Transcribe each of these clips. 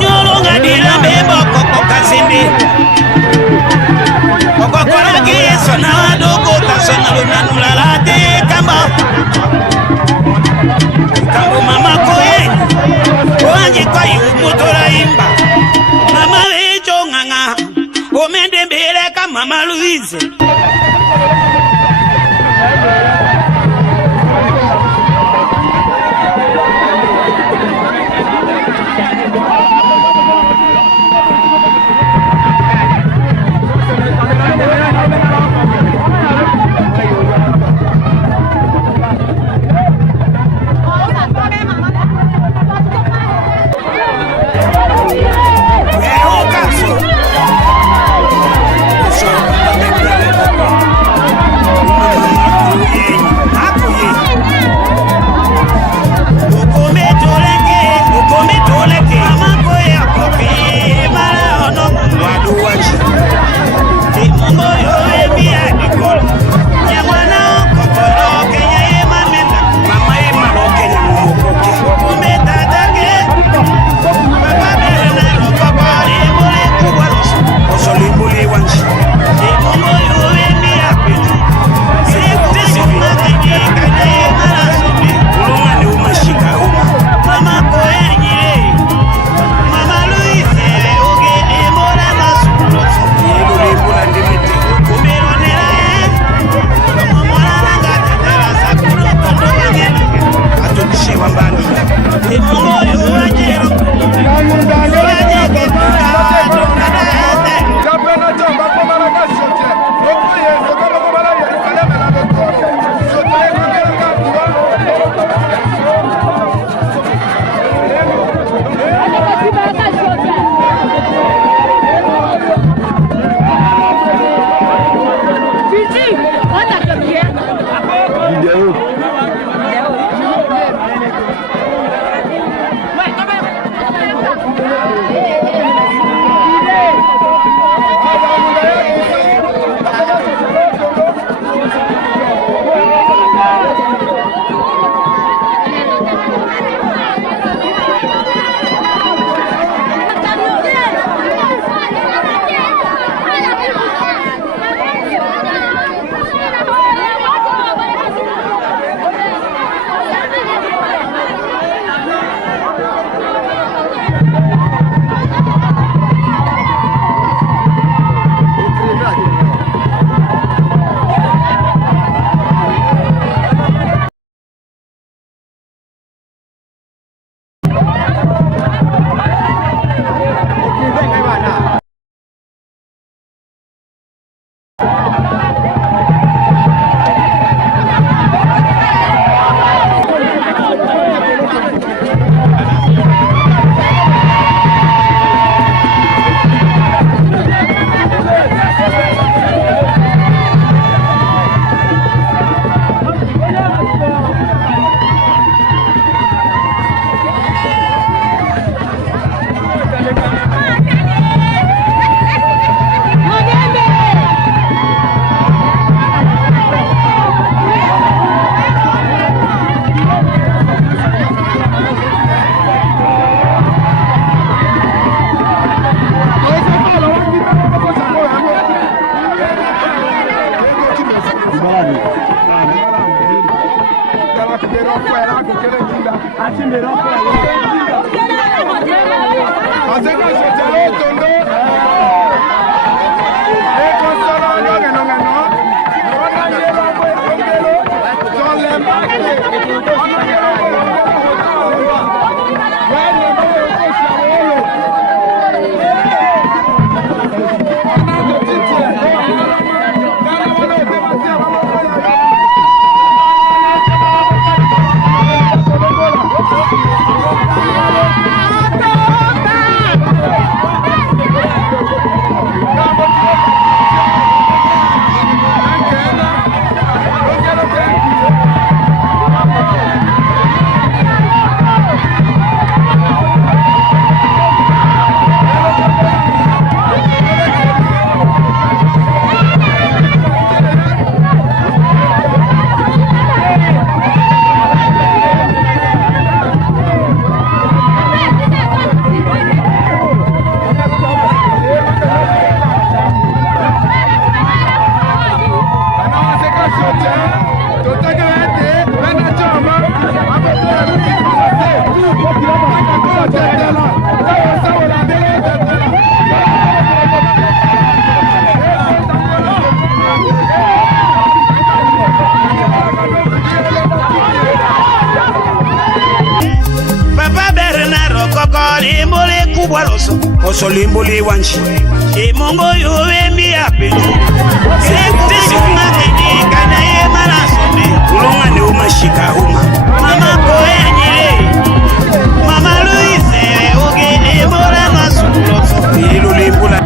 Nyolo ngadila bebo koko kasindi koko koragi sona dogo tasona lunanula late kamba kambo mama koe wanji kwa yumutola imba mama wejo nganga omende mbele ka mama Louise kubwa loso osolimbuli wanchi mongo yowe mi apeju sekutesi umageni kana ye malasome ulonga ne umashika huma mama koenyile mama Louise ogene mora nasuloso ilolimbula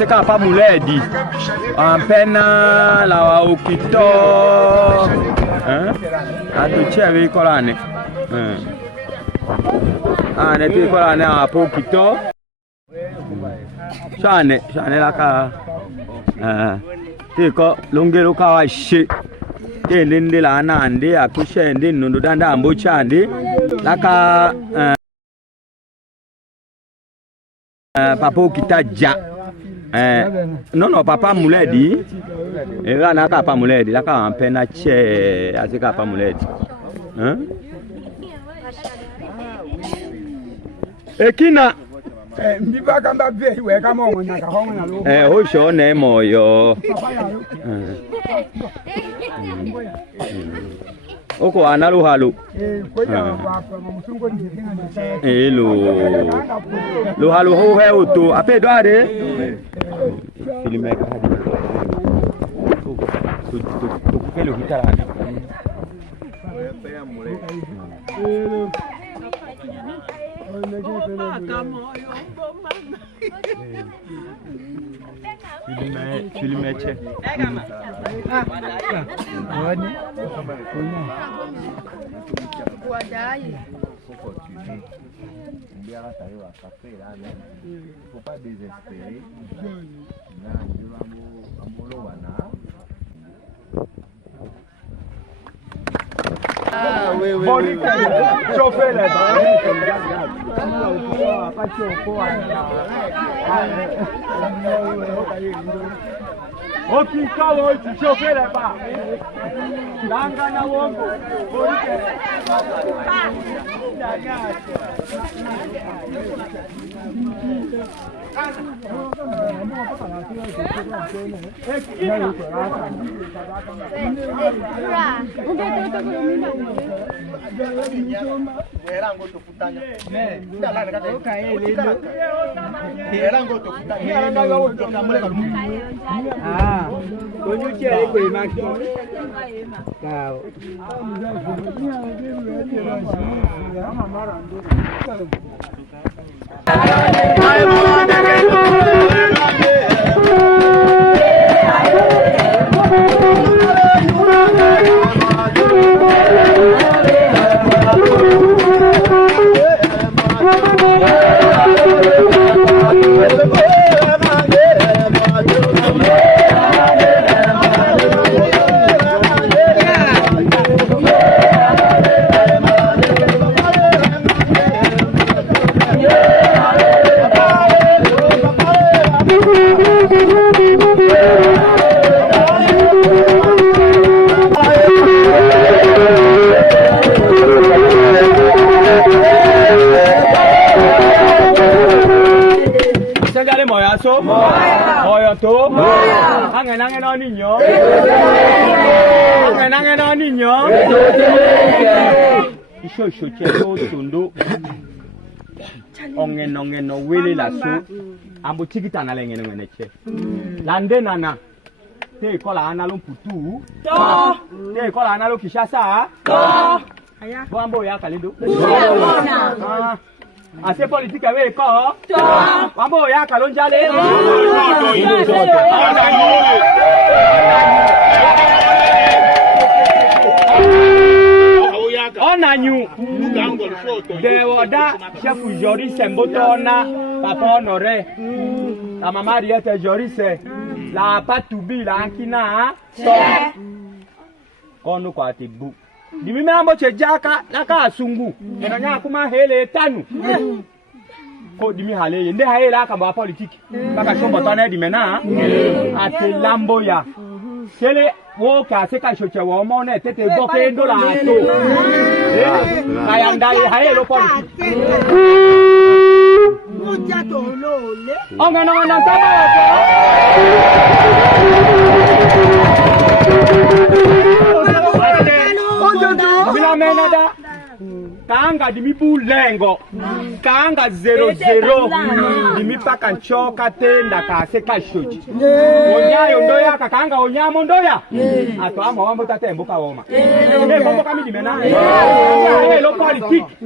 Seka pa muledi ampena la okito atu chewe kolane nete kolane apo okito shane la ka tiko longero ka shi tende la nande akushende nondo danda ambo chande laka papa okitaja non papa muledi era na papa muledi laka ampena che azika papa muledi ekina mbiba kamba be we kama onga ka honga na lo o shone moyo oko analo halo ko ya ba musungo ni kinga ni sa lo halo ho he oto ape do ade filme ka hadi to kelo hitara filme che faut pas désespérer. Ah oui, oui, oui. Chauffer les chauffer les bas. Langana wongo. Ongen wele la so ambo chikita na lengene ngene lande nana te kola analo putu te kola analo kishasa wambo ya kalido ase politique we ko wambo ya kalonjale onanyu de oda chef Joris Mbotona papa honoré la maman Riette Joris la patubi la ankina onu kwa tibu dimi mambo chejaka naka asungu enanya kuma hele tanu ko dimi hale nde haela kamba politique baka shombo tana di mena ate lambo ya sele wo ka se ka shoche wo mo na tete bo ke ndo la to ayanda haelo politique moja to lole onga no na taba bila menada kanga dimi bulengo kanga 00 dimi paka nchoka tenda ka se ka shoji onyayo ndoya kanga onyamo ndoya ato ama wambo tatembo ka woma bombo kami dimena lo politique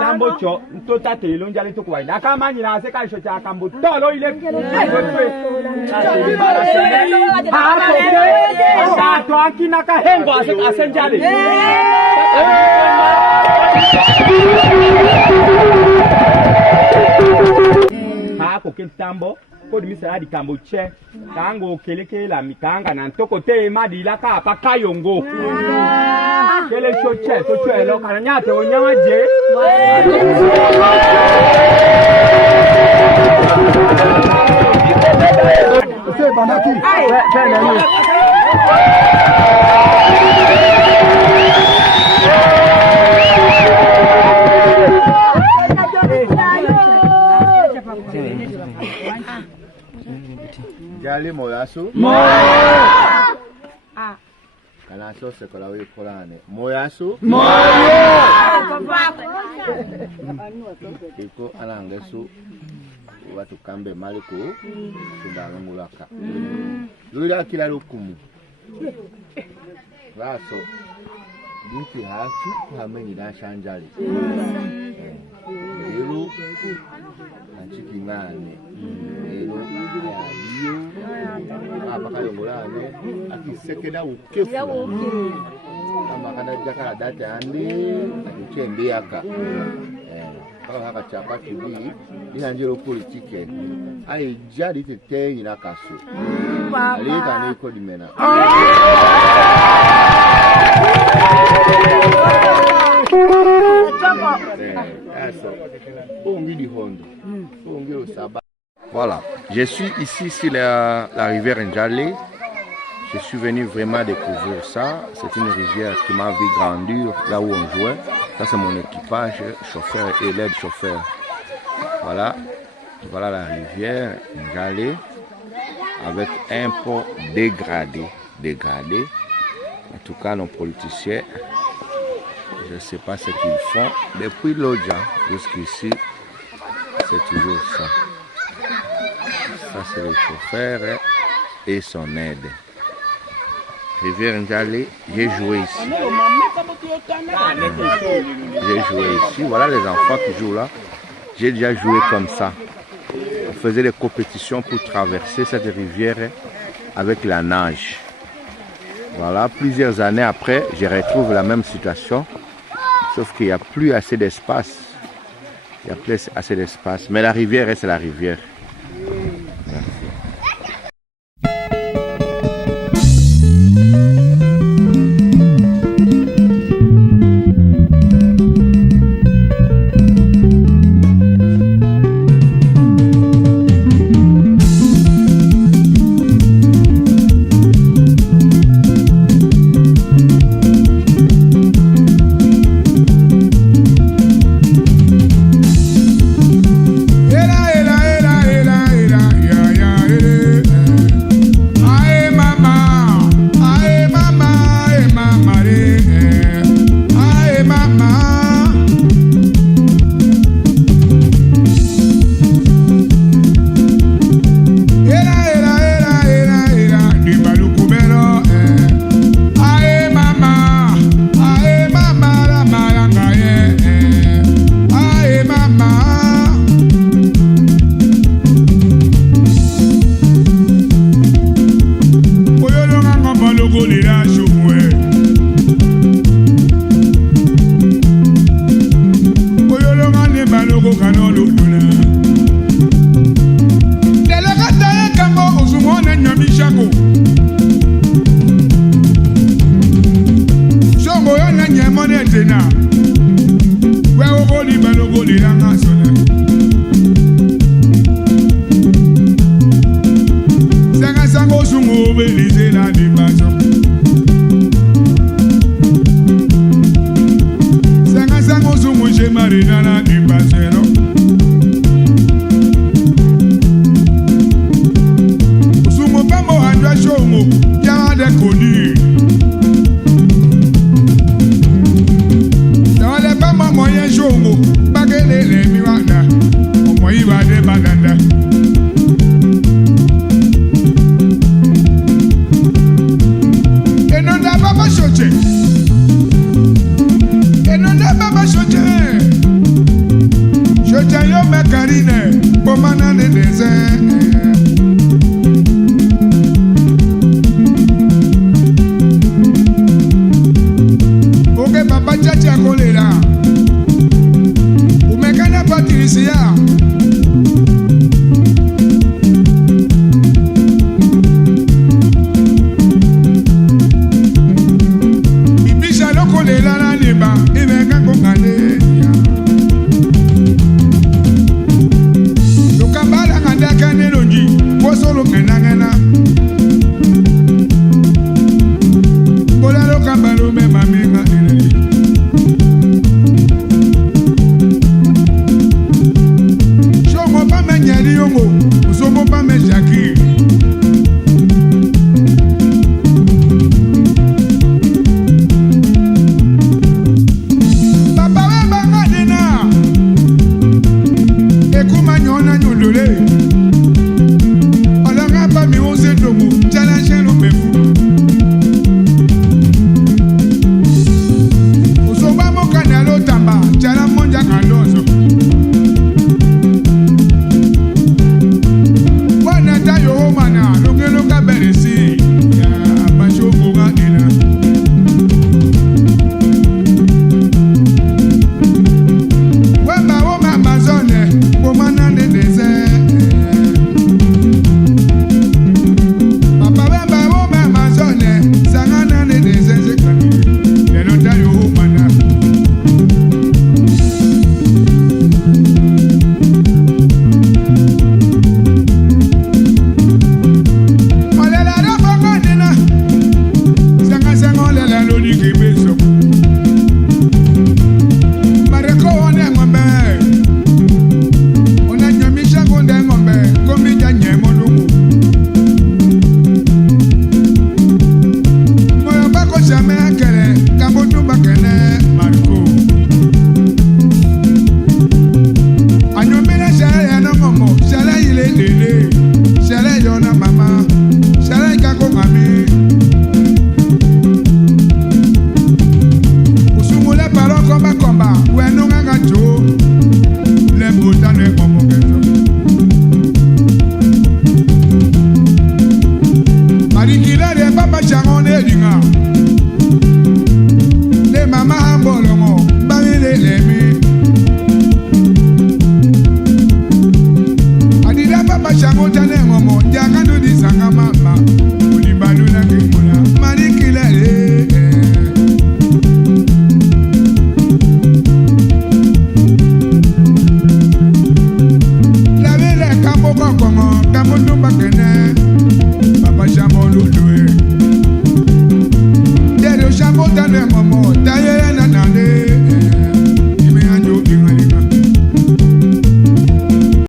lambo cho tota te lo njale to kwa ina kama nyina se ka shoji akambo tolo ile ato akina ka hengo asenjale hapo kitambo kodi misala likambo che kanga okelekela mikanga na ntoko te madila ka pa kayongo kele choche to chelo kana nyate onyama je c'est banaki Jali moyasu. Kana so se kola we kolane. Moyasu. Iko alangesu watu kambe maliko sundalungulaka. Lula kila lukumu. Raso. Dinki hasu hamenyi na shanjali. Elu anchiki ngane. Elu ayadiyo. Apaka yongolane. Akisekeda ukefu. Kama kada jakara date andi. Akichembe yaka. Kama haka chapati bi. Ihanjiro politike. Ayi jadi tete ina kasu. Alita ni kodi mena. Voilà, je suis ici sur la rivière Njale. Je suis venu vraiment découvrir ça. C'est une rivière qui m'a vu grandir là où on jouait. Ça c'est mon équipage, chauffeur et l'aide-chauffeur. Voilà, voilà la rivière Njale avec un port dégradé. En tout cas, nos politiciens, je ne sais pas ce qu'ils font. Depuis l'Odja jusqu'ici, c'est toujours ça. Ça, c'est le chauffeur et son aide. Rivière Njale, j'ai joué ici. J'ai joué ici. Voilà les enfants qui jouent là. J'ai déjà joué comme ça. On faisait des compétitions pour traverser cette rivière avec la nage. Voilà, plusieurs années après, je retrouve la même situation. Sauf qu'il n'y a plus assez d'espace. Il n'y a plus assez d'espace. Mais la rivière reste la rivière. Karine, Boman